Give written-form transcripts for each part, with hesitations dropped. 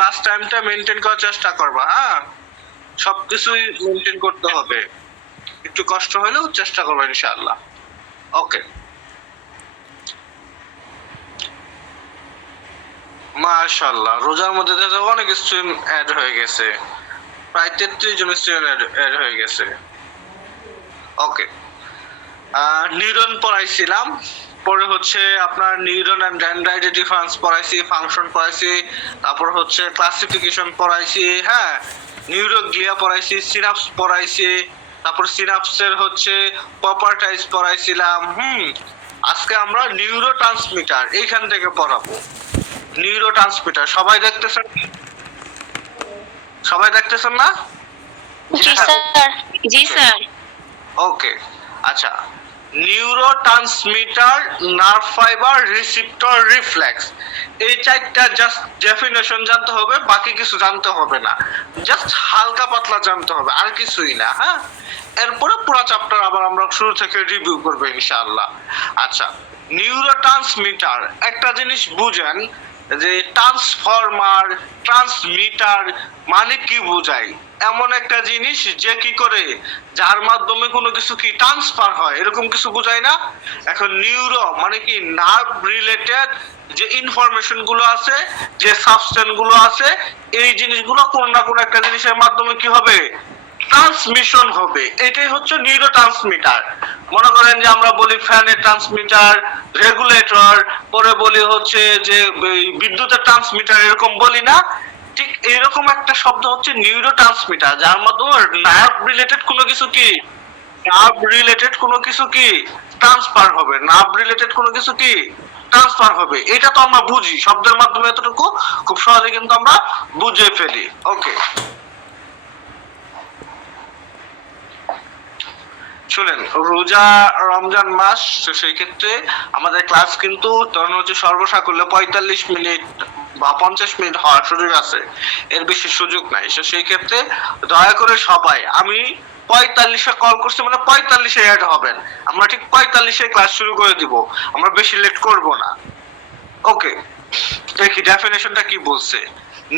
Class টাইমটা maintain করার চেষ্টা করবা, হ্যাঁ সবকিছুই মেনটেন করতে হবে, একটু কষ্ট হলেও চেষ্টা করবে ইনশাআল্লাহ। ওকে, মাশাআল্লাহ রোজার মধ্যে দেখো অনেক স্টুডেন্ট অ্যাড হয়ে গেছে, প্রায় 33 জন স্টুডেন্ট অ্যাড হয়ে গেছে। ওকে, নিউরন পড়াইছিলাম, পরে হচ্ছে আপনার নিউরন এন্ড ডেনড্রাইটের ডিফারেন্স পড়াইছি, ফাংশন পড়াইছি, তারপর হচ্ছে ক্লাসিফিকেশন পড়াইছি, হ্যাঁ নিউরোগ্লিয়া পড়াইছি, সিনাপস পড়াইছি, তারপর সিনাপসের হচ্ছে প্রপার্টাইজ পড়াইছিলাম। আজকে আমরা নিউরোট্রান্সমিটার এইখান থেকে পড়াবো। নিউরোট্রান্সমিটার সবাই দেখতেছেন? সবাই দেখতেছেন না? জি স্যার। জি স্যার। ওকে, আচ্ছা neurotransmitter, nerve fibre, receptor, reflex, এই চারটা জাস্ট ডেফিনেশন জানতে হবে, বাকি কিছু জানতে হবে না, জাস্ট হালকা পাতলা জানতে হবে, আর কিছুই না। হ্যাঁ, এরপরে পুরো চ্যাপ্টার আবার আমরা শুরু থেকে রিভিউ করব ইনশাআল্লাহ। আচ্ছা, নিউরোট্রান্সমিটার একটা জিনিস বুঝেন যে ট্রান্সফরমার, ট্রান্সমিটার মানে কি বোঝায়? এমন একটা জিনিস যে কি করে, যার মাধ্যমে কোনো কিছু কি ট্রান্সফার হয়, এরকম কিছু বোঝায় না? এখন নিউরো মানে কি নার্ভ রিলেটেড যে ইনফরমেশন গুলো আছে, যে সাবস্টেন্স গুলো আছে, এই জিনিসগুলো কোন না কোন একটা জিনিসের মাধ্যমে কি হবে, ট্রান্সমিশন হবে। এটাই হচ্ছে নিউরোট্রান্সমিটার। মনে করেন যে আমরা বলি ফ্যানের ট্রান্সমিটার, রেগুলেটর, পরে বলি হচ্ছে যে বিদ্যুতের ট্রান্সমিটার, এরকম বলি না? ঠিক এরকম একটা শব্দ হচ্ছে নিউরোট্রান্সমিটার, যার মাধ্যমে নার্ভ রিলেটেড কোনো কিছু কি, নার্ভ রিলেটেড কোনো কিছু কি ট্রান্সফার হবে, নার্ভ রিলেটেড কোনো কিছু কি ট্রান্সফার হবে। এটা তো আমরা বুঝি, শব্দের মাধ্যমে এতটুকু খুব সহজে কিন্তু আমরা বুঝে ফেলি। ওকে, শুনেন, রোজা রমজান মাস, সেই ক্ষেত্রে আমাদের ক্লাস কিন্তু ধরুন হচ্ছে সর্বসাকুল্যে 45 মিনিট বা 50 মিনিট হওয়ার সুযোগ আছে, এর বেশি সুযোগ নাই। সেই ক্ষেত্রে দয়া করে সবাই, আমি 45-এ কল করছি মানে 45-এ অ্যাড হবেন, আমরা ঠিক 45-এ ক্লাস শুরু করে দিব, আমরা বেশি লেট করব না। ওকে, দেখি ডেফিনেশনটা কি বলছে।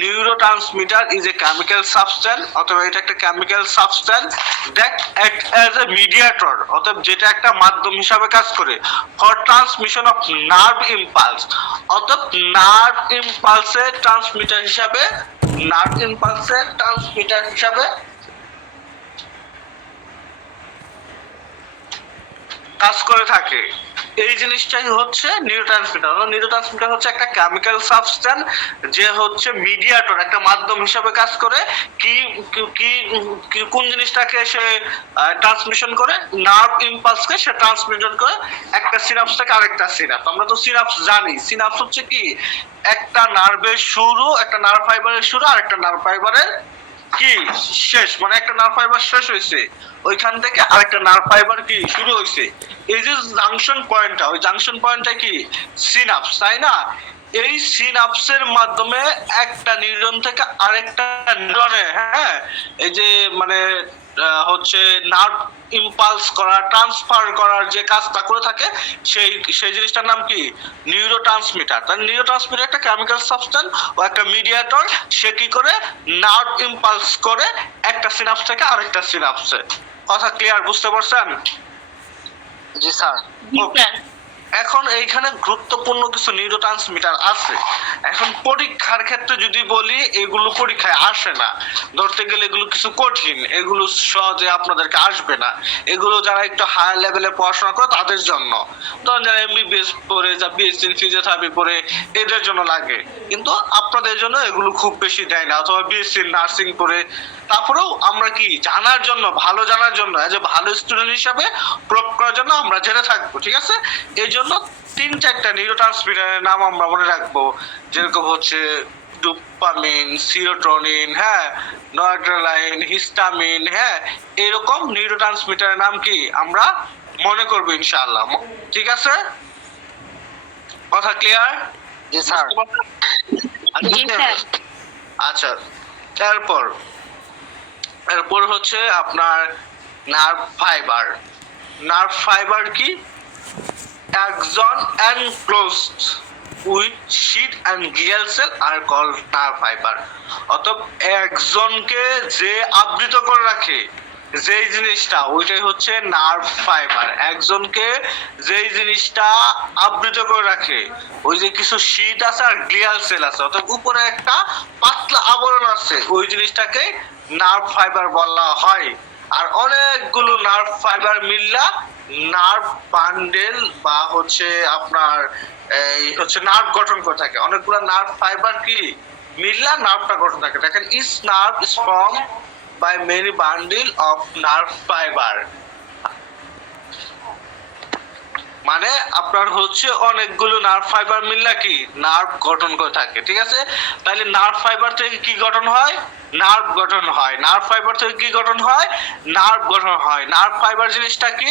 Neurotransmitter is a chemical substance, অথবা এটা একটা chemical substance that act as a mediator, অথবা যেটা একটা মাধ্যম হিসাবে কাজ করে for transmission of nerve impulse, অথবা nerve impulse এর ট্রান্সমিটার হিসাবে, nerve impulse এর ট্রান্সমিটার হিসাবে কাজ করে থাকে। এই জিনিসটাই হচ্ছে নিউরোট্রান্সমিটার। নিউরোট্রান্সমিটার হচ্ছে একটা কেমিক্যাল সাবস্টেন্স যে হচ্ছে মিডিয়েটর, একটা মাধ্যম হিসেবে কাজ করে, কি কি কোন জিনিসটাকে সে ট্রান্সমিশন করে, নার্ভ ইম্পালসকে সে ট্রান্সমিশন করে একটা সিনাপস থেকে আরেকটা সিনাপস। আমরা তো সিনাপস জানি, সিনাপস হচ্ছে কি একটা নার্ভের শুরু, একটা নার্ভ ফাইবারের শুরু আর একটা নার্ভ ফাইবারের কি শেষ, মানে একটা নার্ভ ফাইবার শেষ হয়েছে, ওইখান থেকে আরেকটা নার্ভ ফাইবার কি শুরু হয়েছে। এই যে জাংশন পয়েন্টটা, ওই জাংশন পয়েন্টটা কি সিনাপস, তাই না? এই সিনাপসের মাধ্যমে একটা নিউরন থেকে আরেকটা নিউরনে, হ্যাঁ এই যে মানে হচ্ছে নার্ভ ইম্পালস করা, ট্রান্সফার করার যে কাজটা করে থাকে, সেই সেই জিনিসটার নাম কি নিউরোট্রান্সমিটার। তার নিউরোট্রান্সমিটার একটা কেমিক্যাল সাবস্টেন্স ও একটা মিডিয়েটর, সে কি করে নার্ভ ইম্পালস করে একটা সিনাপস থেকে আরেকটা সিনাপসে। কথা ক্লিয়ার, বুঝতে পারছেন? জি স্যার। এখন এইখানে গুরুত্বপূর্ণ কিছু নিউরোট্রান্সমিটার আছে। এখন পরীক্ষার ক্ষেত্রে যদি বলি, এগুলো পরীক্ষায় আসে না, ধরতে গেলে এগুলো কিছু কঠিন, এগুলো সহজে আপনাদেরকে আসবে না, এগুলো যারা একটু হায়ার লেভেলে পড়াশোনা করে তাদের জন্য, ধরেন যারা এমবিবিএস পড়ে, যা বিএসসি ফিজিওথেরাপি পড়ে, এদের জন্য লাগে, কিন্তু আপনাদের জন্য এগুলো খুব বেশি দেয় না, অথবা বিএসসি নার্সিং পড়ে। তারপরেও আমরা কি জানার জন্য, ভালো জানার জন্য, এজ এ ভালো স্টুডেন্ট হিসাবে প্রুভ করার জন্য আমরা জেনে থাকবো, ঠিক আছে? এই জন্য 3-4টা নিউরোট্রান্সমিটারের নাম আমরা মনে রাখবো, যেরকম হচ্ছে ডোপামিন, সিরোটোনিন, হ্যাঁ নরড্রেনালিন, হিস্টামিন, হ্যাঁ এরকম নিউরোট্রান্সমিটারের নাম কি আমরা মনে করবো ইনশাআল্লাহ, ঠিক আছে? কথা ক্লিয়ার? জি স্যার। জি স্যার। আচ্ছা, তারপর এরপর হচ্ছে আপনার নার্ভ ফাইবার। নার্ভ ফাইবার কি? axon enclosed with sheath and glial cell are called nerve fibre. অতএব একজনকে যে আবৃত করে রাখে যেই জিনিসটা ওইটাই হচ্ছে নার্ভ ফাইবার। একজনকে যেই জিনিসটা আবৃত করে রাখে ওই যে কিছু শীট আছে আর গ্লিয়াল সেল আছে, অর্থাৎ উপরে একটা পাতলা আবরণ আছে, ওই জিনিসটাকে নার্ভ ফাইবার বলা হয়। আর অনেকগুলো নার্ভ ফাইবার মিললা নার্ভ বান্ডেল বা হচ্ছে আপনার এই হচ্ছে নার্ভ গঠন করে থাকে। অনেকগুলো নার্ভ ফাইবার কি মিললা নার্ভটা গঠন থাকে। দেখেন each nerve is form by many bundle of nerve fiber, মানে আপনার হচ্ছে অনেকগুলো নার্ভ ফাইবার মিললা কি নার্ভ গঠন করে থাকে। ঠিক আছে, তাহলে নার্ভ ফাইবার থেকে কি গঠন হয়? নার্ভ গঠন হয়। নার্ভ ফাইবার থেকে কি গঠন হয়? নার্ভ গঠন হয়। নার্ভ ফাইবার জিনিসটা কি?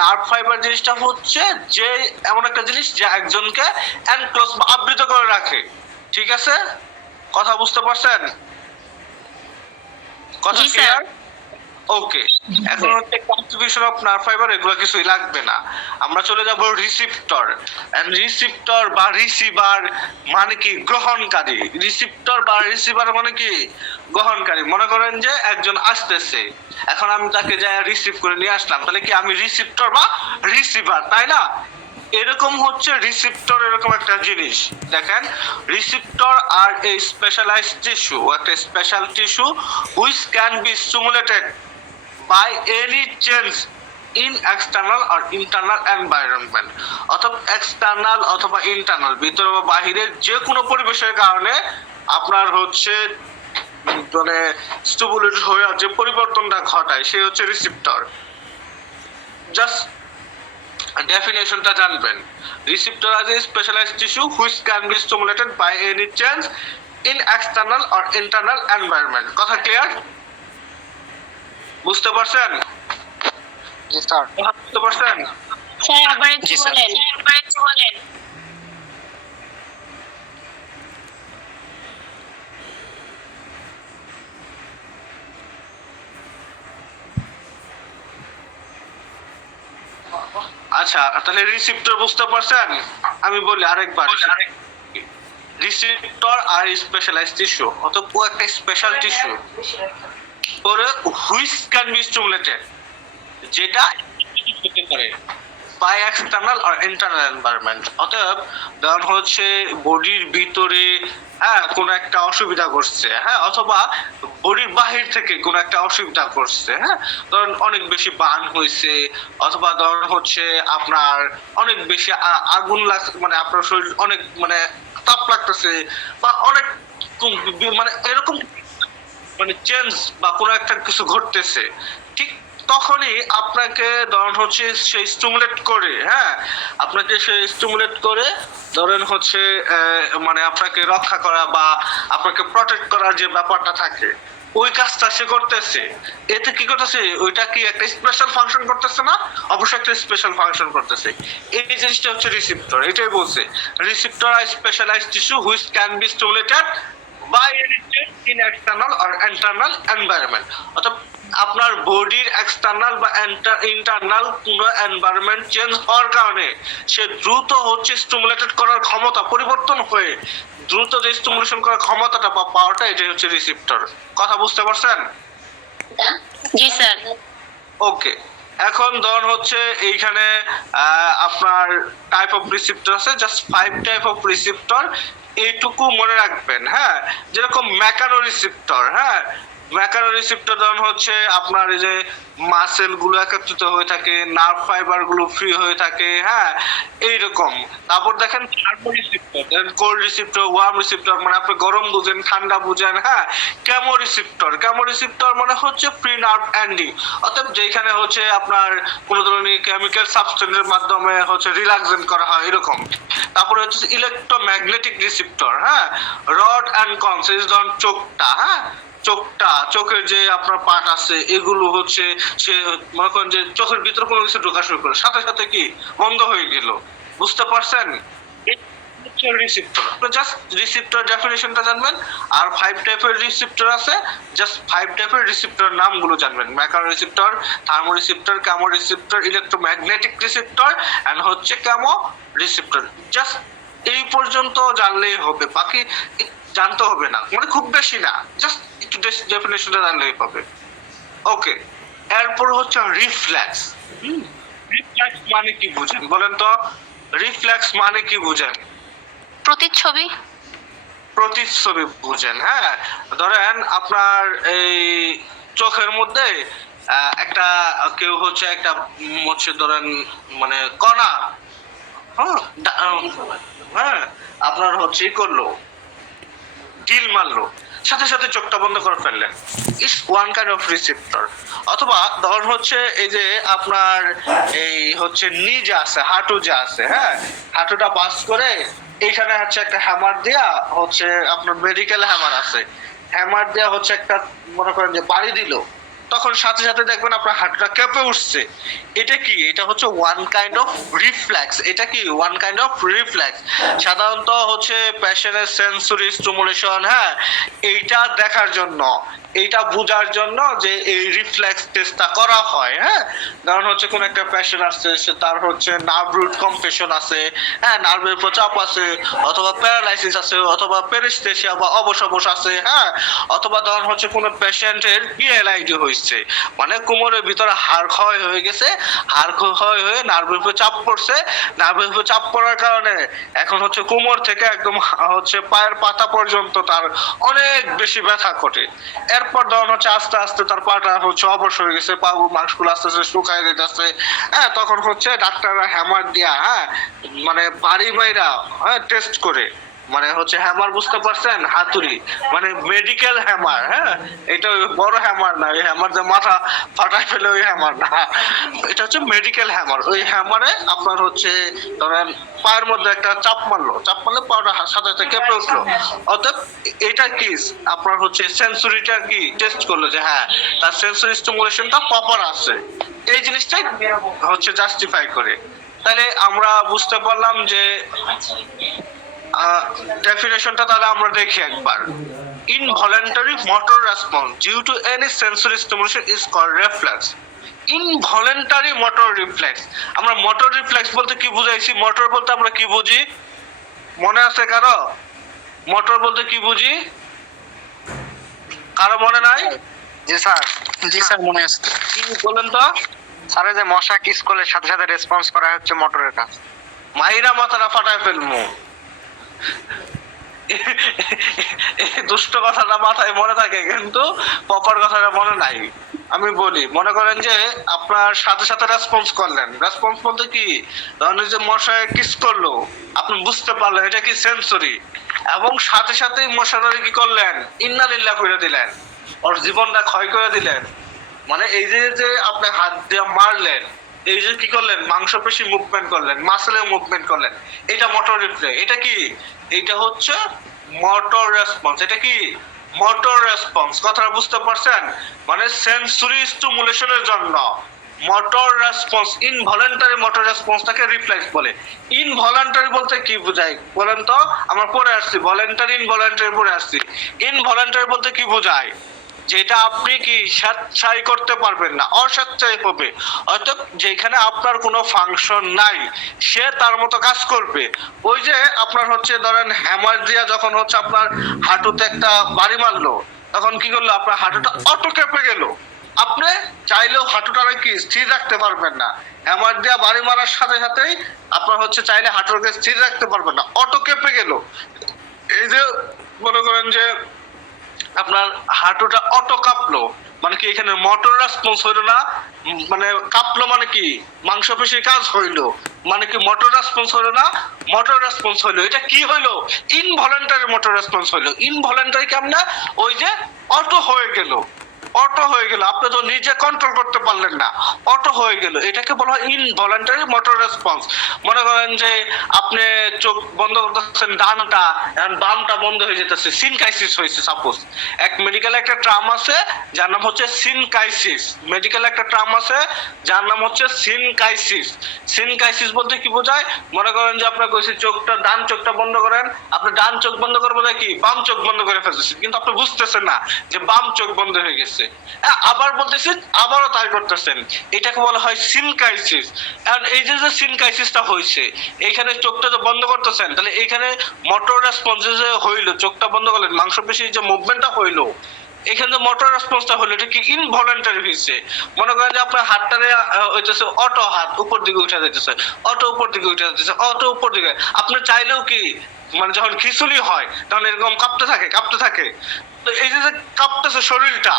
নার্ভ ফাইবার জিনিসটা হচ্ছে যে এমন একটা জিনিস যা একজনকে এনক্লোজ বা আবৃত করে রাখে। ঠিক আছে, কথা বুঝতে পারছেন? কথা জি, ক্লিয়ার? স্যার। ওকে, এখন হচ্ছে কনট্রিবিউশন অফ নার্ভ ফাইবার, এগুলো কিছুই লাগবে না। আমরা চলে যাব রিসিপ্টর। এন্ড রিসিপ্টর বা রিসিভার মানে কি? গ্রহণকারী। রিসিপ্টর বা রিসিভার মানে কি? গ্রহণকারী। মনে করেন যে একজন আসতেছে, এখন আমি তাকে যাই রিসিভ করে নিয়ে আসলাম, তাহলে কি আমি রিসিপ্টর বা রিসিভার, তাই না? এরকম হচ্ছে রিসিপ্টর, এরকম একটা জিনিস। দেখেন, রিসিপ্টর আর এ স্পেশালাইজড টিস্যু, একটা special tissue which can be stimulated by any change in external or internal environment, অথবা এক্সটার্নাল অথবা ইন্টারনাল, ভিতরে বা বাহিরের যে কোনো পরিবেশের কারণে আপনার হচ্ছে মানে স্টিমুলেট হয়ে যে পরিবর্তনটা ঘটায় সে হচ্ছে রিসিপ্টর। জাস্ট ডেফিনেশনটা জানবেন। Receptor as a specialized tissue which can be stimulated by any change in external or internal environment। কথা ক্লিয়ার? বুঝতে পারছেন? জি স্যার। বুঝতে পারছেন? স্যার আবার একটু জি, স্যার। বলেন। আচ্ছা, তাহলে রিসিপ্টর বুঝতে পারছেন? আমি বলি আরেকবার। রিসিপ্টর আর স্পেশালাইজড টিস্যু, অর্থাৎ ও একটা স্পেশাল টিস্যু পরে হুইচ ক্যান বি স্টিমুলেটেড, যেটা হতে পারে বাই এক্সটার্নাল আর ইন্টারনাল এনভায়রনমেন্ট। অতএব ধরুন হচ্ছে বডির ভিতরে কোন একটা অসুবিধা করছে, অথবা বডির বাহির থেকে কোন একটা অসুবিধা করছে, ধরুন অনেক বেশি বার্ন হয়েছে, অথবা ধরুন হচ্ছে আপনার অনেক বেশি আগুন লাগছে, মানে আপনার শরীর অনেক মানে তাপ লাগতেছে, বা অনেক মানে এরকম মানে চেঞ্জ বা কোনো একটা কিছু ঘটতেছে, ঠিক তখনই আপনাকে ধরেন হচ্ছে সেই স্টিমুলেট করে, আপনাকে সেই স্টিমুলেট করে ধরেন হচ্ছে মানে আপনাকে রক্ষা করা বা আপনাকে প্রটেক্ট করার যে ব্যাপারটা থাকে, ওই কাজটা সে করতেছে। এতে কি করতেছে? ওইটা কি একটা স্পেশাল ফাংশন করতেছে না? অবশ্যই একটা স্পেশাল ফাংশন করতেছে। এই জিনিসটা হচ্ছে রিসিপ্টর। এটাই বলছে receptor are specialised tissue which can be stimulated by any change in external or internal environment, অর্থাৎ আপনার বডির এক্সটার্নাল বা ইন্টারনাল কোন এনভায়রনমেন্ট চেঞ্জ হওয়ার কারণে সে দ্রুত হচ্ছে স্টিমুলেটেড করার ক্ষমতা পরিবর্তন হয়ে দ্রুত যে স্টিমুলেশন করার ক্ষমতাটা বা পাওয়ারটা, এটাই হচ্ছে রিসিপ্টর। কথা বুঝতে পারছেন? জি স্যার। ওকে, এখন ধরুন হচ্ছে এইখানে আপনার টাইপ অফ রিসিপ্টর আছে, জাস্ট 5 টাইপ অফ রিসিপ্টর, এইটুকু মনে রাখবেন। যেরকম মেকানো রিসিপ্টর, মেকানো রিসিপ্টর ধরুন হচ্ছে আপনার এই যে মাসেল গুলো একত্রিত হয়ে থাকে, নার্ভ ফাইবার গুলো ফ্রি হয়ে থাকে, এইরকম। তারপর দেখেন thermo receptor, cold receptor, warm receptor, মানে আপনি গরম বুঝেন ঠান্ডা বুঝেন। কেমো রিসিপ্টর মানে হচ্ছে প্রি নার্ভ এন্ডিং, অর্থাৎ যেখানে হচ্ছে আপনার কোন ধরনের কেমিক্যাল সাবস্টেন্সের মাধ্যমে হচ্ছে রিল্যাক্সেন্ট করা হয়, এরকম। তারপরে হচ্ছে electromagnetic receptor, rod and cones, ধরুন চোখের যে আপনার পার্ট আছে, এগুলো হচ্ছে সে মনে করেন যে চোখের ভিতরে কোনো কিছু ঢোকা শুরু করে, সাথে সাথে কি বন্ধ হয়ে গেল। বুঝতে পারছেন? রিসিপ্টর, জাস্ট রিসিপ্টর ডেফিনিশনটা জানবেন। আর 5 টাইপের রিসিপ্টর আছে, জাস্ট 5 টাইপের রিসিপ্টর নামগুলো জানবেন। Mechano receptor, thermo receptor, chemo receptor, electromagnetic receptor and হচ্ছে কেমো রিসিপ্টর। জাস্ট এই পর্যন্ত জানলেই হবে, বাকি জানতে হবে না, মানে খুব বেশি না, জাস্ট একটু ডেফিনেশনটা জানলেই হবে। ওকে, এরপর হচ্ছে রিফ্লেক্স। রিফ্লেক্স মানে কি বুঝেন বলেন তো? রিফ্লেক্স মানে কি বুঝেন? প্রতিচ্ছবি। প্রতিচ্ছবি বুঝেন, হ্যাঁ। ধরেন আপনার এই চোখের মধ্যে একটা কেউ হচ্ছে একটা হচ্ছে ধরেন মানে কণা, হ্যাঁ হ্যাঁ, আপনার হচ্ছে ই করলো, ডিল মারলো, সাথে সাথে চোখটা বন্ধ করে ফেললেন, ইস ওয়ান কাইন্ড অফ রিসেপ্টর। অথবা ধরুন হচ্ছে এই যে আপনার এই হচ্ছে নি যা আছে, হাঁটু যা আছে, হ্যাঁ, হাঁটুটা বাস করে এইখানে হচ্ছে একটা হ্যামার দেয়া হচ্ছে, আপনার মেডিকেল হ্যামার আছে, হ্যামার দেয়া হচ্ছে একটা মনে করেন যে বাড়ি দিল, তখন সাথে সাথে দেখবেন আপনার হাতটা কেঁপে উঠছে। এটা কি? এটা হচ্ছে ওয়ান কাইন্ড অফ রিফ্লেক্স। এটা কি? One kind of reflex. সাধারণত হচ্ছে পেশেন্টের সেন্সরি স্টিমুলেশন, হ্যাঁ, এইটা দেখার জন্য, এইটা বোঝার জন্য যে এই রিফ্লেক্স টেস্টটা করা হয়, হ্যাঁ। কারণ হচ্ছে কোন একটা পেশেন্ট আসছে, সে তার হচ্ছে নার্ভ রুট কম্প্রেশন আছে, হ্যাঁ, নার্ভের উপর চাপ আছে, অথবা প্যারালাইসিস আছে, অথবা পেরিস্টেশিয়া বা অবশ আছে, হ্যাঁ, অথবা ধরুন হচ্ছে কোন পেশেন্টের পিএলআইডি হয়েছে, মানে কোমরের ভিতরে হাড় ক্ষয় হয়ে গেছে, হাড় ক্ষয় হয়ে নার্ভের উপর চাপ পড়ছে, নার্ভের উপর চাপ পড়ার কারণে এখন হচ্ছে কোমর থেকে একদম হচ্ছে পায়ের পাতা পর্যন্ত তার অনেক বেশি ব্যথা ঘটে। এরপর ধরুন হচ্ছে আস্তে আস্তে তার পাটা হচ্ছে অবশ হয়ে গেছে, পা মাংসগুলো আস্তে আস্তে শুকায় যেতেছে, হ্যাঁ, তখন হচ্ছে ডাক্তাররা হ্যামার দিয়া, হ্যাঁ, মানে বাড়ি বাইরা, হ্যাঁ, টেস্ট করে, মানে হচ্ছে হ্যামার বুঝতে পারছেন, হাতুড়ি, মানে মেডিকেল হ্যামার, হ্যাঁ, এটা ওই বড় হ্যামার না, ওই হ্যামার যে মাথা ফাটাই ফেলে ওই হ্যামার না, এটা হচ্ছে মেডিকেল হ্যামার। ওই হ্যামারে আপনার হচ্ছে ধরেন পায়ের মধ্যে একটা চাপ মারলো, চাপ মারলে পাটা সাথে সাথে কেঁপে উঠলো, অর্থাৎ এটা কি আপনার হচ্ছে সেন্সরিটা কি টেস্ট করলো যে হ্যাঁ তার সেন্সরি স্টিমুলেশনটা প্রপার আছে, এই জিনিসটাই হচ্ছে জাস্টিফাই করে। তাহলে আমরা বুঝতে পারলাম যে ডেফিনেশনটা তাহলে আমরা দেখি একবার। Involuntary motor response due to any sensory stimulation is called reflex. Involuntary motor reflex, আমরা মোটর রিফ্লেক্স বলতে কি বুঝাইছি? মোটর বলতে আমরা কি বুঝি মনে আছে কারো? মোটর বলতে কি বুঝি কারো মনে নাই? জি স্যার। জি স্যার মনে আছে। কি বলেন তো? স্যার যে মশা কিস করলে সাথে সাথে রেসপন্স করা হচ্ছে মোটরের কাজ। মাইরা মাথাটা ফাটায় ফেলবো, দুষ্ট কথাটা মাথায় মনে থাকে কিন্তু প্রপার কথাটা মনে নাই। আমি বলি, মনে করেন যে আপনার সাথে সাথে রেসপন্স করলেন, রেসপন্স বলতে কি, ধরেন যে মশায় কিস করলো, আপনি বুঝতে পারলেন এটা কি সেন্সরি, এবং সাথে সাথেই মশাটারে কি করলেন, ইন্নালিল্লাহ করে দিলেন, ওর জীবনটা ক্ষয় করে দিলেন। মানে এই যে যে আপনি হাত দিয়ে মারলেন, এই যে কি করলেন, মাংসপেশি মুভমেন্ট করলেন, মাসেলে মুভমেন্ট করলেন, এটা মোটর রিফ্লেক্স। এটা কি? এটা হচ্ছে মোটর রেসপন্স। এটা কি? Motor response. কথাটা বুঝতে পারছেন? মানে সেন্সরি স্টিমুলেশনের জন্য মোটর রেসপন্স, ইনভলেন্টারি মোটর রেসপন্সটাকে রিফ্লেক্স বলে। ইনভলেন্টারি বলতে কি বোঝায় বলেন তো? আমরা পড়ে আসছি ভলেন্টারি, ইনভলেন্টারি পড়ে আসছি। ইনভলেন্টারি বলতে কি বোঝায়? যেটা আপনি কি স্বেচ্ছায় করতে পারবেন না, অস্বেচ্ছায় হবে, অর্থাৎ যেখানে আপনার কোনো ফাংশন নাই সে তার মতো কাজ করবে। ওই যে আপনার হচ্ছে ধরেন হ্যামার দিয়া যখন হচ্ছে আপনার হাঁটুতে একটা বাড়ি মারলো, তখন কি করলো, আপনার হাঁটুটা অটো কেঁপে গেল, আপনি চাইলেও হাঁটুটাকে কি স্থির রাখতে পারবেন না, হ্যামার দিয়া বাড়ি মারার সাথে সাথেই আপনার হচ্ছে চাইলে হাঁটুটাকে স্থির রাখতে পারবেন না, অটো কেঁপে গেল। এই যে মনে করেন যে আপনার হাঁটুটা অটো কাঁপলো, মানে কি এখানে মোটর রেসপন্স হইলো না, মানে কাঁপলো মানে কি মাংসপেশির কাজ হইলো, মানে কি মোটর রেসপন্স হইলো না, মোটর রেসপন্স হইলো। এটা কি হইলো? ইনভলেন্টারি মোটর রেসপন্স হইলো। ইনভলেন্টারি কেমন? ওই যে অটো হয়ে গেল, অটো হয়ে গেল, আপনি তো নিজে কন্ট্রোল করতে পারলেন না, অটো হয়ে গেল, এটাকে বলা হয় ইনভলেন্টারি মোটর রেসপন্স। মনে করেন যে আপনি চোখ বন্ধ করতেছেন ডানটা, এখন বামটা বন্ধ হয়ে যেতেছে, সিনকাইসিস হয়েছে সাপোজ। এক মেডিকেল একটা ট্রাম আছে যার নাম হচ্ছে সিনকাইসিস, মেডিকেল একটা ট্রাম আছে যার নাম হচ্ছে সিনকাইসিস। সিনকাইসিস বলতে কি বোঝায়? মনে করেন যে আপনার কইছে চোখটা, ডান চোখটা বন্ধ করেন, আপনি ডান চোখ বন্ধ করে বোঝায় কি বাম চোখ বন্ধ করে ফেলতেছেন, কিন্তু আপনি বুঝতেছেন না যে বাম চোখ বন্ধ হয়ে গেছে। হইতেছে, আবার বলতেছি আবারও তাই করতেছেন, এটাকে বলা হয় সিনকাইসিস। আর এই যে যে সিনকাইসিসটা হয়েছে, এইখানে চোখটা তো বন্ধ করতেছেন, তাহলে এইখানে মোটর রেসপন্স যে হইলো, চোখটা বন্ধ করলেন, মাংসপেশির যে মুভমেন্টটা হইলো, এখানে যে মোটর রেসপন্সটা হলো, এটা কি ইনভলেন্টারি হয়েছে। মনে করেন যে আপনার হাতটারে হইতেছে অটো, হাত উপর দিকে উঠে যাইতেছে, অটো উপর দিকে উঠে যাইতেছে, অটো উপর দিকে। আপনি চাইলেও কি মানে যখন খিচুড়ি হয় তখন এরকম কাঁপতে থাকে। তো এই যে যে কাঁপতেছে শরীরটা,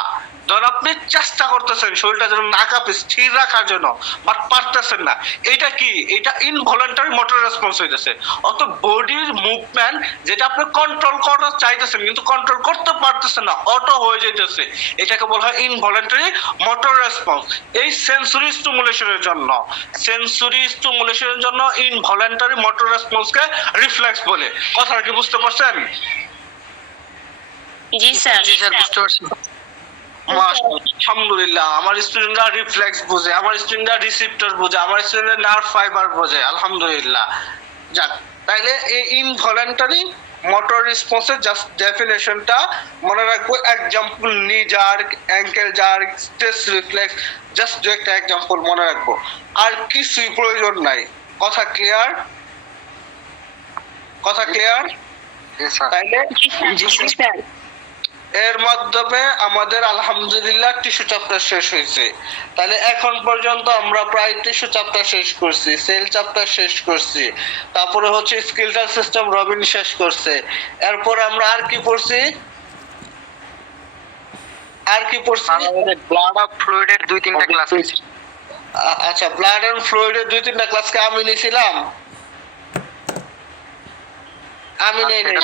ধর আপনি চেষ্টা করতেছেন শরীরটা যেন না কাঁপে, স্থির রাখার জন্য, বাট পারতেছেন না। এটা কি? এটা ইনভলেন্টারি মোটর রেসপন্স হইতেছে। অত বডির মুভমেন্ট যেটা আপনি কন্ট্রোল করার চাইতেছেন কিন্তু কন্ট্রোল করতে পারতেছেন না, অটো হয়ে যাইতেছে, এটাকে বলা হয় ইনভলেন্টারি মোটর রেসপন্স। এই সেন্সরি স্টিমুলেশনের জন্য ইনভলেন্টারি মোটর রেসপন্সকে রিফ্লেক্স বলে। কথাটা কি বুঝতে পারছেন? জি স্যার। জি স্যার, বুঝতে পারছি। আলহামদুলিল্লাহ, আমার স্টুডেন্টরা রিফ্লেক্স বোঝে, আমার স্টুডেন্টরা রিসিপ্টর বোঝে, আমার স্টুডেন্টরা নার্ভ ফাইবার বোঝে, আলহামদুলিল্লাহ। যাক, তাইলে এই ইনভলেন্টারি মোটর রেসপন্সের জাস্ট ডেফিনেশনটা মনে রাখবো। Example knee jerk, ankle jerk, stress reflex, just দু একটা এক্সাম্পল মনে রাখবো, আর কিছুই প্রয়োজন নাই। কথা ক্লিয়ার? জি স্যার। তাইলে জি স্যার। এর মাধ্যমে আমাদের আলহামদুলিল্লাহ টিস্যু চ্যাপ্টার শেষ হয়েছে। তাহলে এখন পর্যন্ত আমরা প্রায় টিস্যু চ্যাপ্টার শেষ করছি, সেল চ্যাপ্টার শেষ করছি, তারপরে হচ্ছে স্কেলেটাল সিস্টেম রবিন শেষ করছে। এরপর আমরা আর কি পড়ছি? ব্লাড অফ ফ্লুইডের 2-3টা ক্লাস হয়েছে। আচ্ছা, ব্লাড এন্ড ফ্লুইডের 2-3টা ক্লাসকে আমি নিয়েছিলাম? আমি নেই নাই।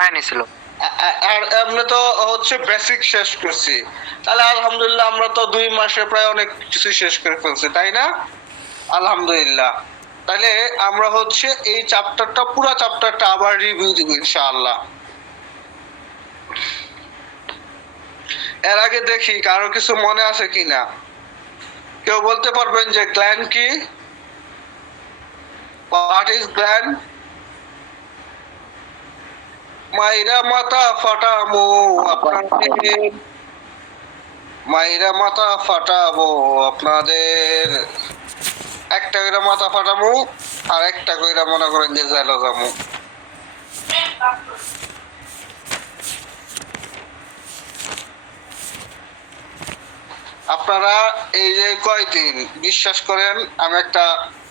ভাই নিছিল। আর এমনি তো হচ্ছে বেসিক শেষ করছি। তাহলে আলহামদুলিল্লাহ আমরা তো 2 মাসে প্রায় অনেক কিছু শেষ করে ফেলছি, তাই না? আলহামদুলিল্লাহ। তাহলে আমরা হচ্ছে এই চ্যাপ্টারটা, পুরো চ্যাপ্টারটা আবার রিভিউ দিব ইনশাআল্লাহ। এর আগে দেখি কারো কিছু মনে আছে কিনা। কেউ বলতে পারবেন যে গ্ল্যান্ড কি? What is gland? মাইরা মাথা ফাটামো আপনাদের, একটা কইরা মাথা ফাটামো আর একটা কইরা মনে করেন যে জেলো যামু। আপনারা এই যে কয়দিন বিশ্বাস করেন, আমি একটা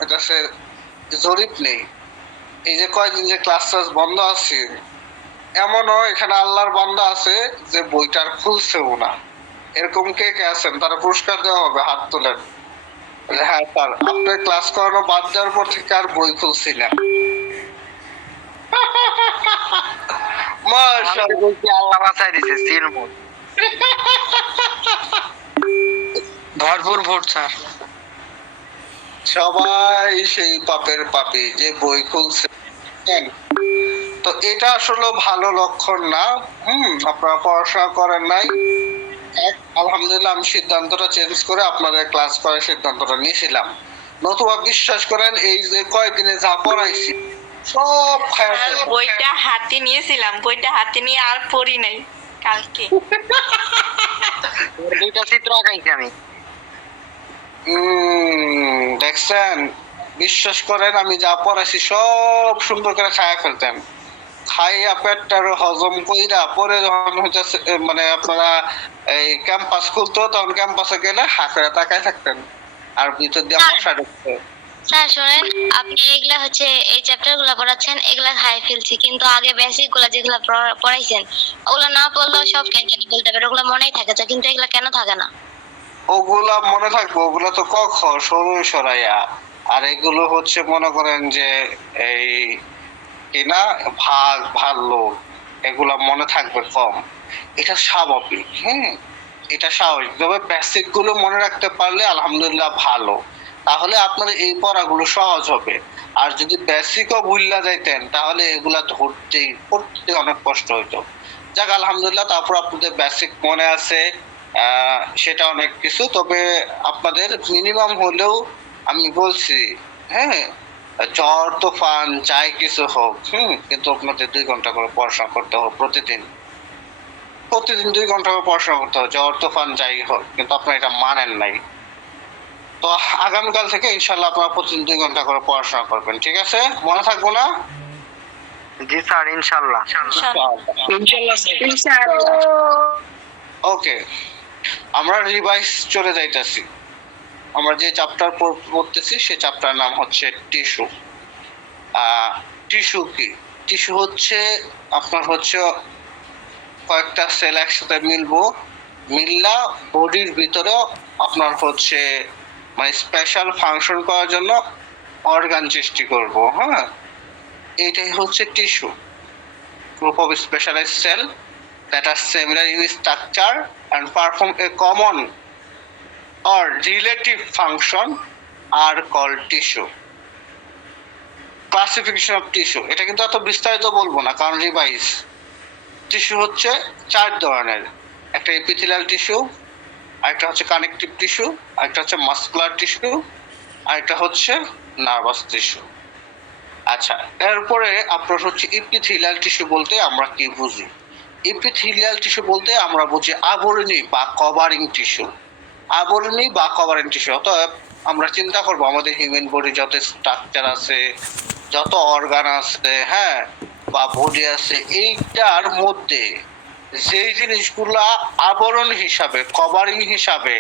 এটা জরিপ নেই, এই যে কয়দিন যে ক্লাস বন্ধ আছে, এমনও এখানে আল্লাহর বান্দা আছে যে বইটার খুলছেও না। এরকম কে কে আছেন? তারা পুরস্কার দেওয়া হবে, হাত তোলেন। হ্যাঁ স্যার, আপনার ক্লাস করানো বাদ দেওয়ার পর থেকে আর বই খুলছি না। মাশাআল্লাহ, আল্লাহ বাঁচাই দিছে। সিল মোড ভরপুর ভোট স্যার। সবাই সেই পাপের পাপী যে বই খুলছে। তো এটা আসলে ভালো লক্ষণ না। আপনারা পড়াশোনা করেন নাই। আলহামদুলিল্লাহ আমি সিদ্ধান্তটা চেঞ্জ করে আপনাদের ক্লাস করার সিদ্ধান্তটা নিয়েছিলাম। নতুবা বিশ্বাস করেন এই যে কয়েকদিনে যা পড়াইছি সব বইটা হাতে নিয়েছিলাম, বইটা হাতে নিয়ে আর পড়ি নাই কালকে। দুইটা চিত্র আঁকাইছি আমি। দেখছেন, বিশ্বাস করেন আমি যা পড়াইছি সব সুন্দর করে খায়া ফেলতেন। খাইয়া পেটটার হজম কইরা পরে যখন হচ্ছে মানে আপনারা এই ক্যাম্পাস খুলতো, তখন ক্যাম্পাসে গেলে হাঁকড়া তাকায় থাকতেন আর ভিতর দিয়ে মশা ঢুকতো। স্যার শোনেন, আপনি এগুলা হচ্ছে এই চ্যাপ্টার গুলা পড়াচ্ছেন, এগুলা খাই ফেলছি, কিন্তু আগে বেসিক গুলা যেগুলা পড়াইছেন ওগুলা না পড়লেও সব ক্যান্টানি বলতে পারে, ওগুলা মনেই থাকে, কিন্তু এগুলা কেন থাকে না? ওগুলা মনে থাকবে, ওগুলা তো ক খ সরু সরাইয়া, আর এগুলো হচ্ছে মনে করেন যে এই কিনা ভাগ ভালো, এগুলা মনে থাকবে কম। এটা স্বাভাবিক। এটা স্বাভাবিক, তবে বেসিক গুলো মনে রাখতে পারলে আলহামদুলিল্লাহ ভালো, তাহলে আপনার এই পড়াগুলো সহজ হবে। আর যদি বেসিকও ভুললা যাইতেন তাহলে এগুলা পড়তে অনেক কষ্ট হইতো। যাক আলহামদুলিল্লাহ, তারপর আপনাদের বেসিক মনে আছে, সেটা অনেক কিছু। তবে আপনাদের মিনিমাম হলেও আমি বলছি, ঝড় তুফান যাই কিছু হোক, কিন্তু আপনাদের 2 ঘন্টা করে পড়াশোনা করতে হবে প্রতিদিন। প্রতিদিন 2 ঘন্টা করে পড়াশোনা করতে হবে, জ্বর তুফান যাই হোক, কিন্তু আপনারা এটা মানেন নাই। তো আগামীকাল থেকে ইনশাল্লাহ আপনারা প্রতিদিন 2 ঘন্টা করে পড়াশোনা করবেন, ঠিক আছে? মনে থাকবো না? জি স্যার, ইনশাল্লাহ। ওকে, আমরা রিভাইজ চলে যাইতেছি। আমরা যে চ্যাপ্টার পড়তেছি সে চ্যাপ্টার নাম হচ্ছে টিস্যু। টিস্যু কি? টিস্যু হচ্ছে আপনার হচ্ছে কয়েকটা সেল একসাথে মিললা বডির ভিতরে আপনার হচ্ছে মানে স্পেশাল ফাংশন করার জন্য অর্গান সৃষ্টি করব। হ্যাঁ, এইটাই হচ্ছে tissue, group of specialised cell that are similar in structure and perform a common or relative function are called tissue. Classification of tissue, এটা কিন্তু এত বিস্তারিত বলবো না কারণ রিভাইজ। টিস্যু হচ্ছে 4 ধরনের, একটা এপিথেলিয়াল টিস্যু, আরেকটা হচ্ছে কানেকটিভ টিস্যু, আরেকটা হচ্ছে মাসকুলার টিস্যু, আরেকটা হচ্ছে নার্ভাস টিস্যু। আচ্ছা, এরপরে আপনার হচ্ছে এপিথেলিয়াল টিস্যু বলতে আমরা কি বুঝি? এপিথেলিয়াল টিস্যু বলতে আমরা বুঝি আবরণী বা কভারিং টিস্যু। আবরণী বা কভারিং টিস্যু, অতএব আমরা চিন্তা করব আমাদের হিউম্যান বডি যত স্ট্রাকচার আছে, যত অর্গান আছে, হ্যাঁ, বা বডি আছে, এইটার মধ্যে যেই জিনিসগুলা আবরণ হিসাবে, কভারিং হিসাবে,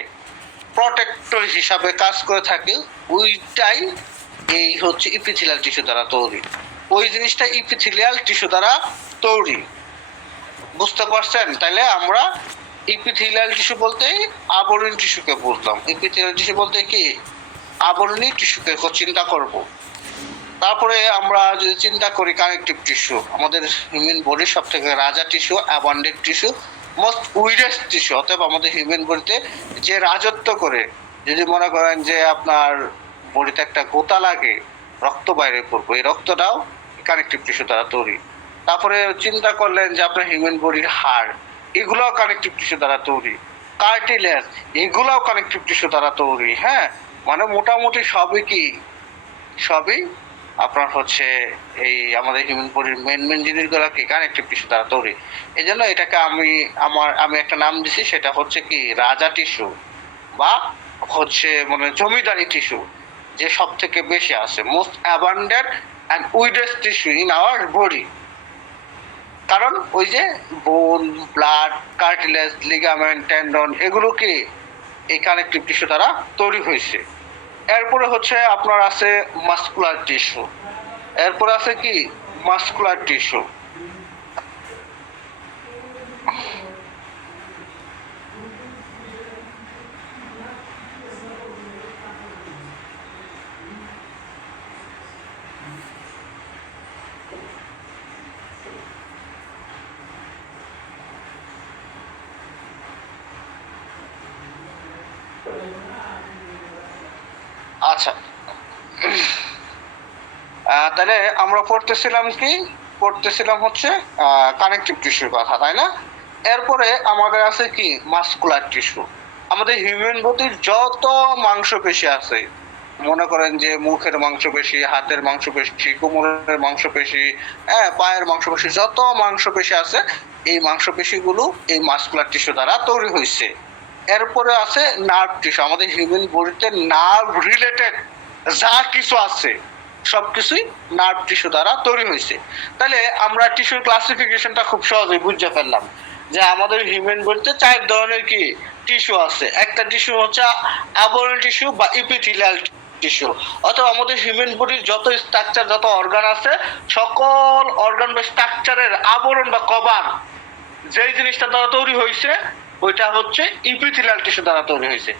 প্রোটেক্টর হিসাবে কাজ করে থাকে, ওইটাই এই হচ্ছে এপিথেলিয়াল টিস্যু দ্বারা তৈরি। ওই জিনিসটা এপিথেলিয়াল টিস্যু দ্বারা তৈরি, বুঝতে পারছেন? তাইলে আমরা এপিথেলিয়াল টিস্যু বলতে আবরণী টিস্যুকে বুঝলাম, এপিথেলিয়াল টিস্যু বলতে কি আবরণী টিস্যুকে চিন্তা করব। তারপরে আমরা যদি চিন্তা করি কানেকটিভ টিস্যু, আমাদের হিউম্যান বডির সব থেকে রাজা tissue, abundant tissue, most widest tissue. অতএব আমাদের হিউম্যান বডিতে যে রাজত্ব করে, যদি মনে করেন যে আপনার বডিতে একটা গোতা লাগে, রক্ত বাইরে পড়বো, এই রক্তটাও কানেকটিভ টিস্যু দ্বারা তৈরি। তারপরে চিন্তা করলেন যে আপনার হিউম্যান বডির হাড়, এগুলোও কানেকটিভ টিস্যু দ্বারা তৈরি। কার্টিলেজ, এগুলোও কানেকটিভ টিস্যু দ্বারা তৈরি। হ্যাঁ, মানে মোটামুটি সবই আপনার হচ্ছে এই আমাদের হিউম্যান বডির মেন জিনিসগুলো কি কানেকটিভ টিস্যু দ্বারা তৈরি। এই জন্য এটাকে আমি একটা নাম দিছি, সেটা হচ্ছে কি রাজা টিস্যু বা হচ্ছে মানে জমিদারি টিস্যু, যে সব থেকে বেশি আছে, most abundant and widest tissue in our body. কারণ ওই যে বোন, ব্লাড, কার্টিলেজ, লিগামেন্ট, টেন্ডন, এগুলো কি এই কানেকটিভ টিস্যু দ্বারা তৈরি হয়েছে। এরপরে হচ্ছে আপনার আছে মাসকুলার টিস্যু, এরপরে আছে কি মাসকুলার টিস্যু। আচ্ছা, তাহলে আমরা পড়তেছিলাম হচ্ছে কানেকটিভ টিস্যুর কথা, তাই না? এরপরে আমাদের আছে কি মাসকুলার টিস্যু। আমাদের হিউম্যান বডির যত মাংসপেশি আছে, মনে করেন যে মুখের মাংসপেশি, হাতের মাংসপেশি, কোমরের মাংসপেশি, হ্যাঁ, পায়ের মাংসপেশি, যত মাংসপেশি আছে, এই মাংসপেশিগুলো এই মাসকুলার টিস্যু দ্বারা তৈরি হয়েছে। এরপরে আছে নার্ভ টিস্যু। আমাদের হিউম্যান বডিতে নার্ভ রিলেটেড যা কিছু আছে সবকিছুই নার্ভ টিস্যু দ্বারা তৈরি হয়েছে। তাহলে আমরা টিস্যুর ক্লাসিফিকেশনটা খুব সহজেই বুঝতে পারলাম যে আমাদের হিউম্যান বডিতে 4 ধরনের কি টিস্যু আছে। একটা টিস্যু হচ্ছে আবরণী টিস্যু বা এপিথেলিয়াল টিস্যু, অথবা আমাদের হিউম্যান বডির যত স্ট্রাকচার, যত অর্গান আছে, সকল অর্গান বা স্ট্রাকচারের আবরণ বা কভার যেই জিনিসটা দ্বারা তৈরি হয়েছে, ওইটা হচ্ছে এপিথেলিয়াল টিস্যু দ্বারা তৈরি হয়েছে।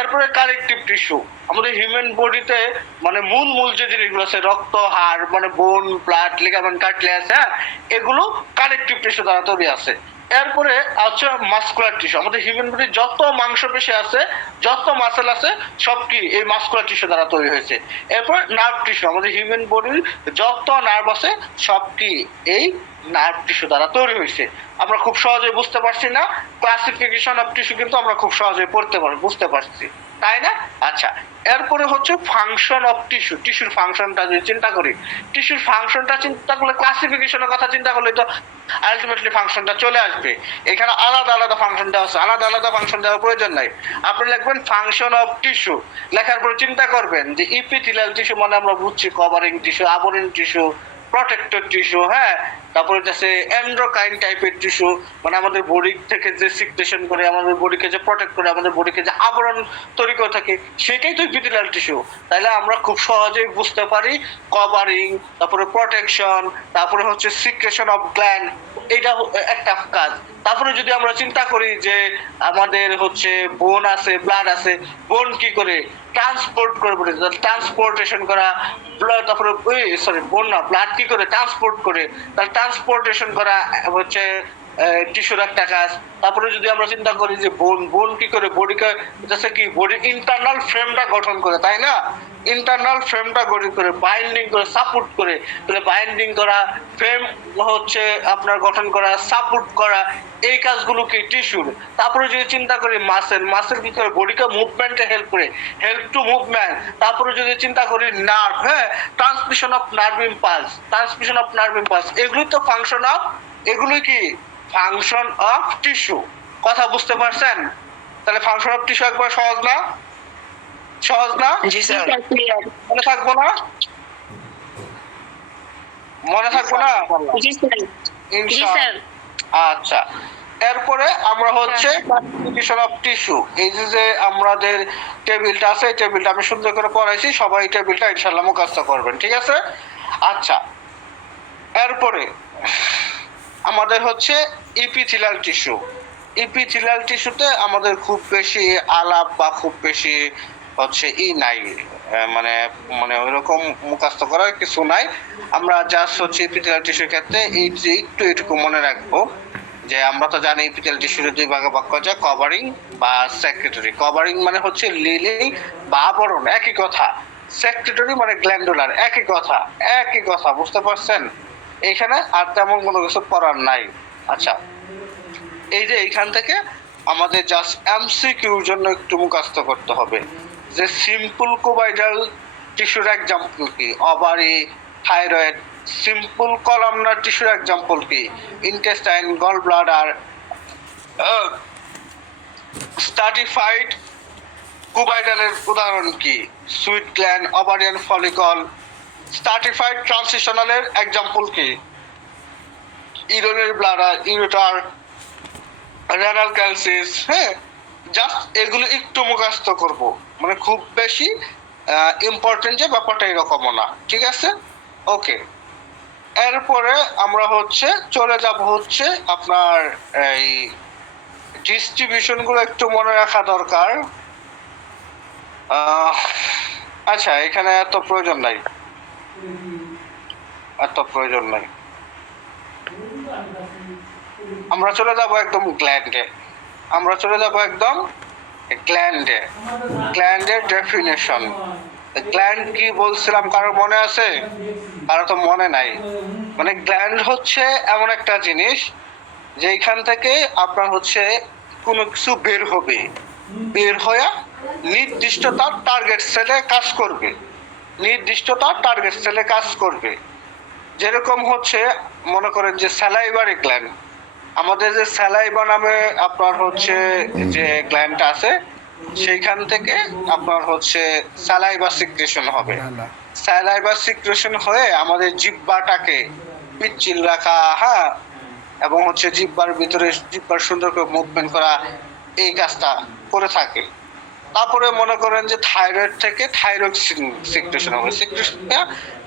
এরপরে কানেকটিভ টিস্যু, আমাদের হিউম্যান বডিতে মানে মূল যে জিনিসগুলো আছে, রক্ত, হাড়, মানে বোন, ব্লাড, লিগামেন্ট, কার্টিলেজ, হ্যাঁ, এগুলো কানেকটিভ টিস্যু দ্বারা তৈরি আছে। এরপরে আছে মাসকুলার টিস্যু। আমাদের হিউম্যান বডির যত মাংসপেশি আছে, যত মাসেল আছে, সব কি এই মাসকুলার টিস্যু দ্বারা তৈরি হয়েছে। এরপর নার্ভ টিস্যু, আমাদের হিউম্যান বডির যত নার্ভ আছে সব কি এই নার্ভ টিস্যু দ্বারা তৈরি হয়েছে। আমরা খুব সহজে বুঝতে পারছি না? ক্লাসিফিকেশন অফ টিস্যু কিন্তু আমরা খুব সহজে বুঝতে পারছি, তাই না? আচ্ছা, এরপরে হচ্ছে ফাংশন অফ টিস্যু। টিস্যুর ফাংশনটা যদি চিন্তা করি, টিস্যুর ফাংশনটা চিন্তা করলে ক্লাসিফিকেশনের কথা চিন্তা করলে তো আলটিমেটলি ফাংশনটা চলে আসবে। এখানে আলাদা আলাদা ফাংশন দেওয়া আছে, আলাদা আলাদা ফাংশন দেওয়ার প্রয়োজন নাই। আপনি লিখবেন ফাংশন অফ টিস্যু, লেখার পরে চিন্তা করবেন যে ইপিথেলিয়াল টিস্যু মানে আমরা বুঝছি কভারিং টিস্যু, আবরণ টিস্যু, প্রোটেক্টর টিস্যু, হ্যাঁ। তারপরে আছে এন্ডোক্রাইন টাইপের টিস্যু, মানে আমাদের বডি থেকে যে সিক্রেশন করে, আমাদের বডিকে যে প্রোটেক্ট করে, আমাদের বডিকে যে আবরণ তৈরি করে থাকে, সেটাই তো ইপিথেলিয়াল টিস্যু। তাহলে আমরা খুব সহজেই বুঝতে পারি কভারিং, তারপরে প্রোটেকশন, তারপরে হচ্ছে সিক্রেশন অফ গ্ল্যান্ড, এটা একটা কাজ। তারপরে যদি আমরা চিন্তা করি যে আমাদের হচ্ছে বোন আছে, ব্লাড আছে, বোন কি করে ট্রান্সপোর্ট করে, ট্রান্সপোর্টেশন করা, তারপরে বোন না, ব্লাড কি করে ট্রান্সপোর্ট করে, তাহলে ট্রান্সপোর্টেশন করা হচ্ছে টিস্যুর একটা কাজ। তারপরে যদি আমরা চিন্তা করি যে বোন কি করে বডিকে, কি বডির ইন্টারনাল ফ্রেমটা গঠন করে, তাই না? ইন্টারনাল ফ্রেমটা গঠন করে, বাইন্ডিং করে, সাপোর্ট করে, তাহলে বাইন্ডিং করা, ফ্রেম হচ্ছে আপনার গঠন করা, সাপোর্ট করা, এই কাজগুলো কি টিস্যুর। তারপরে যদি চিন্তা করি মাসেল কি করে বডিকে মুভমেন্টে হেল্প করে, হেল্প টু মুভমেন্ট। তারপরে যদি চিন্তা করি নার্ভ, হ্যাঁ, ট্রান্সমিশন অফ নার্ভ ইম্পালস, এগুলোই তো ফাংশন অফ, এগুলোই কি ফাংশন অফ টিস্যু। কথা বুঝতে পারছেন? তাহলে ফাংশন অফ টিস্যু একবার সহজ না? জি স্যার। মনে থাকবো না? জি স্যার। ইনশাআল্লাহ। আচ্ছা, এরপরে আমরা হচ্ছে ক্লাসিফিকেশন অফ টিস্যু, এই যে আমাদের টেবিলটা আছে, এই টেবিলটা আমি সুন্দর করে পড়াইছি, সবাই এই টেবিলটা ইনশাআল্লাহ মুখস্থ করবেন, ঠিক আছে? আচ্ছা, এরপরে আমাদের হচ্ছে ইপিথেলিয়াল টিস্যুতে আমাদের খুব বেশি আলাপ বা খুব বেশি হচ্ছে নাই, মানে মানে ওইরকম মুখস্থ করার কিছু নাই। আমরা জাস্ট হচ্ছে ইপিথেলিয়াল টিস্যুর ক্ষেত্রে এই যে এইটুকু মনে রাখবো যে আমরা তো জানি ইপিথেলিয়াল টিস্যুর দুই ভাগে ভাগ করা যায়, কভারিং বা সেক্রেটরি। কভারিং মানে হচ্ছে লিলিং বা আবরণ, একই কথা। সেক্রেটরি মানে গ্ল্যান্ডুলার, একই কথা, বুঝতে পারছেন? এইখানে আর তেমন কোনো কিছু পড়ার নাই। আচ্ছা, এই যে এইখান থেকে আমাদের জাস্ট এমসিকিউর জন্য একটু মুখস্থ করতে হবে যে সিম্পল কোবাইডাল টিস্যুর এক্সাম্পল কি, ওভারি, থাইরয়েড। সিম্পল কলামনার টিস্যুর এক্সাম্পল কি, ইন্টেস্টাইন, গল ব্লাডার। স্ট্রাটিফাইড কোবাইডালের উদাহরণ কি, sweat gland, ovarian follicle. Stratified ট্রানজিশনালের এক্সাম্পল কি, urinary bladder, ureter, renal calyces. হ্যাঁ, জাস্ট এগুলো একটু মুখস্থ করব, মানে খুব বেশি ইম্পর্টেন্ট যে ব্যাপারটা এরকমও না, ঠিক আছে? ওকে, এরপরে আমরা হচ্ছে চলে যাব হচ্ছে আপনার এই ডিস্ট্রিবিউশনগুলো একটু মনে রাখা দরকার। আচ্ছা, এখানে এত প্রয়োজন নাই। আমরা চলে যাব একদম গ্ল্যান্ডের ডেফিনেশন। গ্ল্যান্ড কি বলছিলাম, কারো মনে আছে? কারো তো মনে নাই। মানে গ্ল্যান্ড হচ্ছে এমন একটা জিনিস যে এখান থেকে আপনার হচ্ছে কোনো কিছু বের হয়ে নির্দিষ্ট তার টার্গেট সেলে কাজ করবে। যেরকম হচ্ছে মনে করেন যে স্যালাইভারি গ্ল্যান্ড, আমাদের যে স্যালাইভা নামে আপনার হচ্ছে যে গ্ল্যান্ডটা আছে, সেইখান থেকে আপনার হচ্ছে স্যালাইভা সিক্রেশন হবে। স্যালাইভা সিক্রেশন হয়ে আমাদের জিহ্বাটাকে পিচ্ছিল রাখা, হ্যাঁ, এবং হচ্ছে জিহ্বার সুন্দর করে মুভমেন্ট করা, এই কাজটা করে থাকে। তারপরে মনে করেন যে থাইরয়েড থেকে থাইরয়েড সিক্রেশন হবে,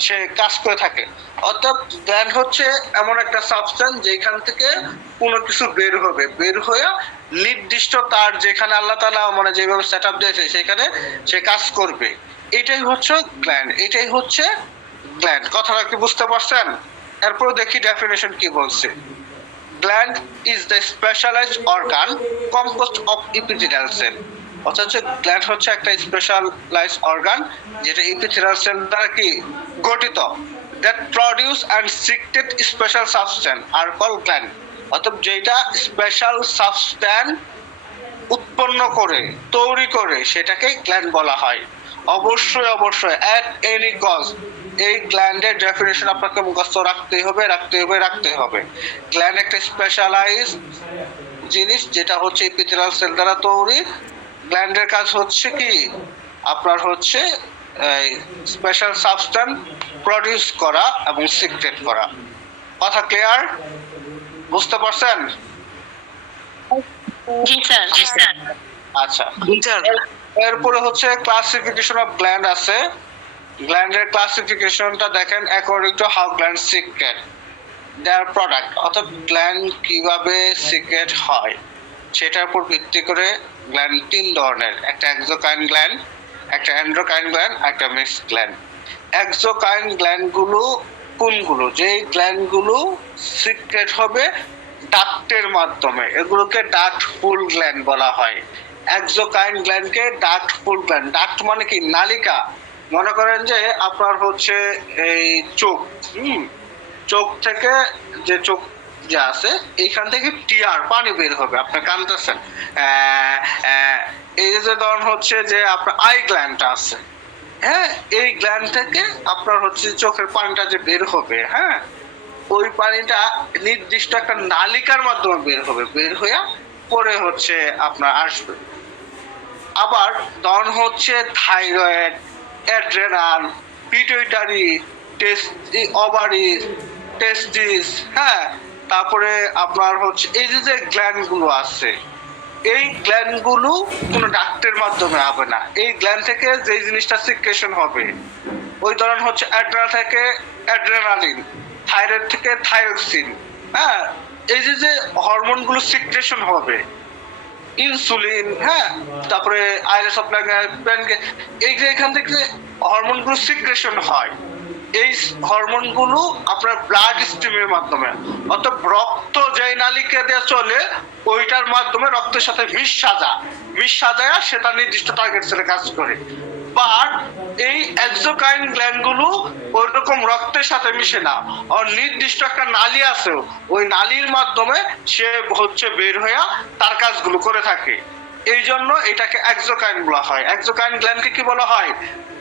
সে কাজ করে থাকে। অর্থাৎ গ্ল্যান্ড হচ্ছে এমন একটা সাবস্টেন্স যেখান থেকে কোনো কিছু বের হয়ে নির্দিষ্ট তার যেখানে আল্লাহ তাআলা মানে যেভাবে সেট আপ দিয়েছে সেখানে সে কাজ করবে। এটাই হচ্ছে গ্ল্যান্ড। কথাটা কি বুঝতে পারছেন? এরপর দেখি ডেফিনেশন কি বলছে। Gland is the specialised organ composed of epithelial cell. অর্থাৎ গ্ল্যান্ড হচ্ছে একটা স্পেশালাইজড অর্গান যেটা ইপিথেলিয়াল সেল দ্বারা কি গঠিত। that produce and secrete special substance are called gland. অর্থাৎ যেটা স্পেশাল সাবস্ট্যান্স উৎপন্ন করে তৈরি করে সেটাকে গ্ল্যান্ড বলা হয়। অবশ্যই অবশ্যই অ্যাট এনি কস্ট এই গ্ল্যান্ডের ডেফিনেশন আপনাকে মুখস্থ রাখতেই হবে। গ্ল্যান্ড একটা স্পেশালাইজ জিনিস যেটা হচ্ছে এপিথেলিয়াল সেল দ্বারা তৈরি। গ্ল্যান্ডের কাজ হচ্ছে কি আপনার হচ্ছে স্পেশাল সাবস্ট্যান্স প্রডিউস করা এবং সিক্রেট করা। কথা ক্লিয়ার? বুঝতে পারছেন? জি স্যার আচ্ছা, এরপরে হচ্ছে ক্লাসিফিকেশন অফ গ্ল্যান্ড আছে। গ্ল্যান্ডের ক্লাসিফিকেশনটা দেখেন according to how gland secret there product, অর্থাৎ গ্ল্যান্ড কিভাবে সিক্রেট হয় সেটার উপর ভিত্তি করে গ্ল্যান্ড তিন ধরনের, একটা এক্সোকাইন গ্ল্যান্ড, একটা এন্ডোকাইন গ্ল্যান্ড, একটা মিক্সড গ্ল্যান্ড। এক্সোকাইন গ্ল্যান্ডগুলো কোনগুলো? যেই গ্ল্যান্ডগুলো সিক্রেট হবে ডাক্টের মাধ্যমে, এগুলোকে ডাক্টফুল গ্ল্যান্ড বলা হয়। এক্সোকাইন গ্ল্যান্ডকে ডাক্টফুল গ্ল্যান্ড। ডাক্ট মানে কি? নালিকা। মনে করেন যে আপনার হচ্ছে এই চোখ, চোখ থেকে যে চোখ যে আছে এইখান থেকে টিয়ার পানি বের হবে, আপনি কাঁদতেছেন, এই যে ধরুন হচ্ছে যে আপনার আই গ্ল্যান্ডটা আছে, হ্যাঁ, এই গ্ল্যান্ড থেকে আপনার হচ্ছে চোখের পানিটা যে বের হবে, হ্যাঁ, ওই পানিটা নির্দিষ্ট একটা নালিকার মাধ্যমে বের হবে, বের হইয়া পরে হচ্ছে আপনার আসবে। আবার ধরুন হচ্ছে থাইরয়েড, অ্যাড্রেনাল, পিটুইটারি, ওভারি, টেস্টিস, হ্যাঁ, তারপরে আপনার হচ্ছে এই যে গ্ল্যান্ডগুলো আছে, এই গ্ল্যান্ডগুলো কোনো ডাক্টের মাধ্যমে হবে না। এই গ্ল্যান্ড থেকে যে জিনিসটা সিক্রেশন হবে, ওই ধরুন হচ্ছে অ্যাড্রেনাল থেকে অ্যাড্রেনালিন, থাইরয়েড থেকে থাইরক্সিন, হ্যাঁ, এই যে হরমোনগুলো সিক্রেশন হবে, ইনসুলিন, হ্যাঁ, তারপরে আইরিস অফ এই যে এখান থেকে হরমোনগুলো সিক্রেশন হয়, এই হরমোনগুলো আপনার ব্লাড স্ট্রিমের মাধ্যমে, অর্থাৎ রক্ত যেই নালিকা দিয়ে চলে ওইটার মাধ্যমে রক্তের সাথে মিশ সাজায় সেটা নির্দিষ্ট টার্গেট সেলে কাজ করে। বাট এই এক্সোকাইন গ্ল্যান্ডগুলো ওইরকম রক্তের সাথে মিশে না, আর নির্দিষ্ট একটা নালী আছে, ওই নালীর মাধ্যমে সে হচ্ছে বের হইয়া তার কাজগুলো করে থাকে। এই জন্য এটাকে এক্সোকাইন বলা হয়। এক্সোকাইন গ্ল্যান্ডকে কি বলা হয়?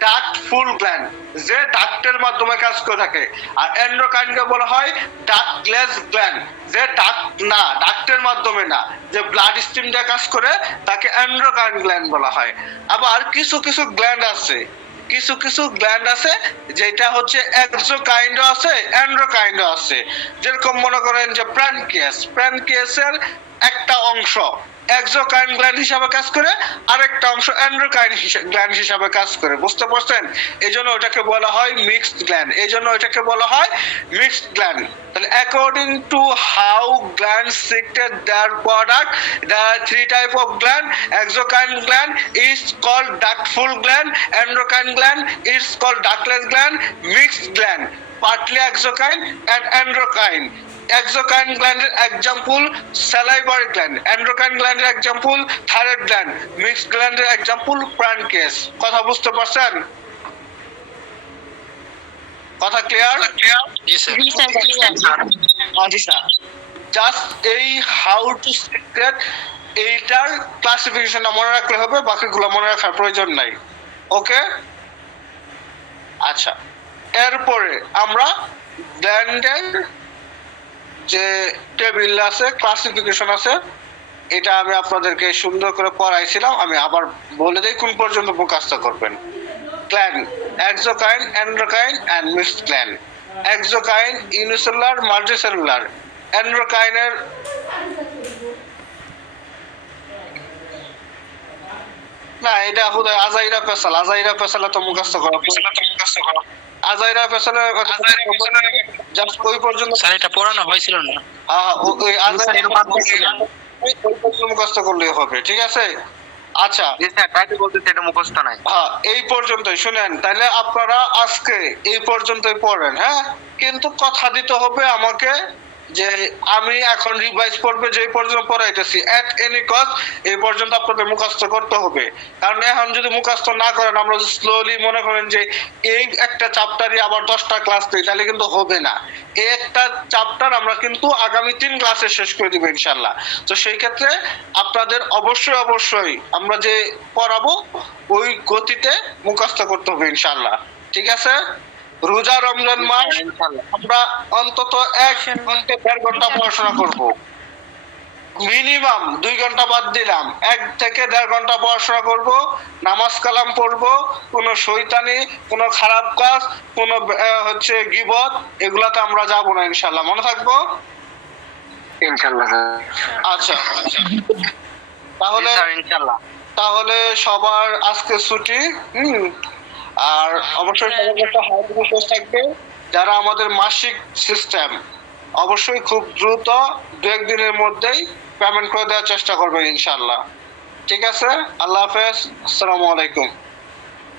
ডাক্টফুল গ্ল্যান্ড, যে ডাক্টের মাধ্যমে কাজ করে থাকে। আর এন্ডোকাইনকে বলা হয় ডাক্টলেস গ্ল্যান্ড, যে ডাক্টের মাধ্যমে না, যে ব্লাড স্ট্রিম দিয়ে কাজ করে তাকে এন্ডোকাইন গ্ল্যান্ড বলা হয়। আবার কিছু গ্ল্যান্ড আছে যেটা হচ্ছে এক্সোকাইন্ড আছে, এন্ডোকাইন্ড আছে। যেরকম মনে করেন যে প্যানক্রিয়াসের একটা অংশ এক্সোকাইন গ্ল্যান্ড হিসাবে কাজ করে, আরেকটা অংশ এন্ডোকাইন গ্ল্যান্ড হিসাবে কাজ করে। বুঝতে পারছেন? এই জন্য ওটাকে বলা হয় মিক্সড গ্ল্যান্ড। তাহলে according to how gland secret there product, there are three type of gland. Exocrine gland is called ductful gland, endocrine gland is called ductless gland, mixed gland, partly exocrine and endocrine. Exocrine gland example salivary gland, endocrine gland example thyroid gland, mixed gland example pancreas. কথা বুঝতে পারছেন? কথা clear? জি sir আচ্ছা, just এই how to secret এইটার ক্লাসিফিকেশনটা মনে রাখলে হবে, বাকিগুলো মনে রাখার প্রয়োজন নাই। ওকে, আচ্ছা, এরপরে আমরা গ্ল্যান্ডের যে টেবিল আছে, ক্লাসিফিকেশন আছে, এটা আমি আপনাদেরকে সুন্দর করে পড়াইছিলাম, আমি আবার বলে দিই কোন পর্যন্ত মুখস্থ করবেন। Gland, exocrine, endocrine and mixed gland. Exocrine unicellular, multicellular. এন্ডোকাইনের না, এটা হুদায় আজাইরা পেছালা তো মুখস্থ করো। আজাইরা পেছালা জাস্ট ওই পর্যন্ত স্যার এটা পড়ানো হয়েছিল না। হ্যাঁ, ওই আজাইরা মুখস্থ করলেই হবে, ঠিক আছে? আচ্ছা, তাই তো বলতেছি এটা মুখস্থ নাই। হ্যাঁ, এই পর্যন্তই শুনেন। তাহলে আপনারা আজকে এই পর্যন্তই পড়েন, হ্যাঁ, কিন্তু কথা দিতে হবে আমাকে যে আমি এখন রিভাইজ পড়বে যে পর্যন্ত পড়াইতেছি এট এনি কস্ট এই পর্যন্ত আপনাদের মুখস্থ করতে হবে। কারণ এখন যদি মুখস্থ না করেন, আমরা স্লোলি মনে করেন যে এই একটা চ্যাপ্টারই আবার 10টা ক্লাস নেই, তাহলে কিন্তু হবে না। এই একটা চ্যাপ্টার আমরা কিন্তু আগামী 3 ক্লাসে শেষ করে দিব ইনশাল্লাহ। তো সেই ক্ষেত্রে আপনাদের অবশ্যই আমরা যে পড়াবো ওই গতিতে মুখস্থ করতে হবে ইনশাল্লাহ। ঠিক আছে? রোজা রমজান মাস আমরা অন্তত 1.5 ঘন্টা পড়াশোনা করব। মিনিমাম 2 ঘন্টা বাদ দিলাম, 1 থেকে 1.5 ঘন্টা পড়াশোনা করব, নামাজ কালাম পড়ব, কোনো শয়তানি, কোনো খারাপ কাজ, কোনো হচ্ছে গীবত, এগুলাতে আমরা যাব না ইনশাআল্লাহ। মনে থাকবো ইনশাআল্লাহ স্যার। আচ্ছা, তাহলে স্যার ইনশাআল্লাহ। তাহলে সবার আজকে ছুটি। আর অবশ্যই সবার কাছে হার্ড রিকোয়েস্ট থাকবে, যারা আমাদের মাসিক সিস্টেম অবশ্যই খুব দ্রুত 2-1 দিনের মধ্যেই পেমেন্ট করে দেওয়ার চেষ্টা করবেন ইনশাআল্লাহ। ঠিক আছে? আল্লাহ হাফেজ, আসসালামু আলাইকুম।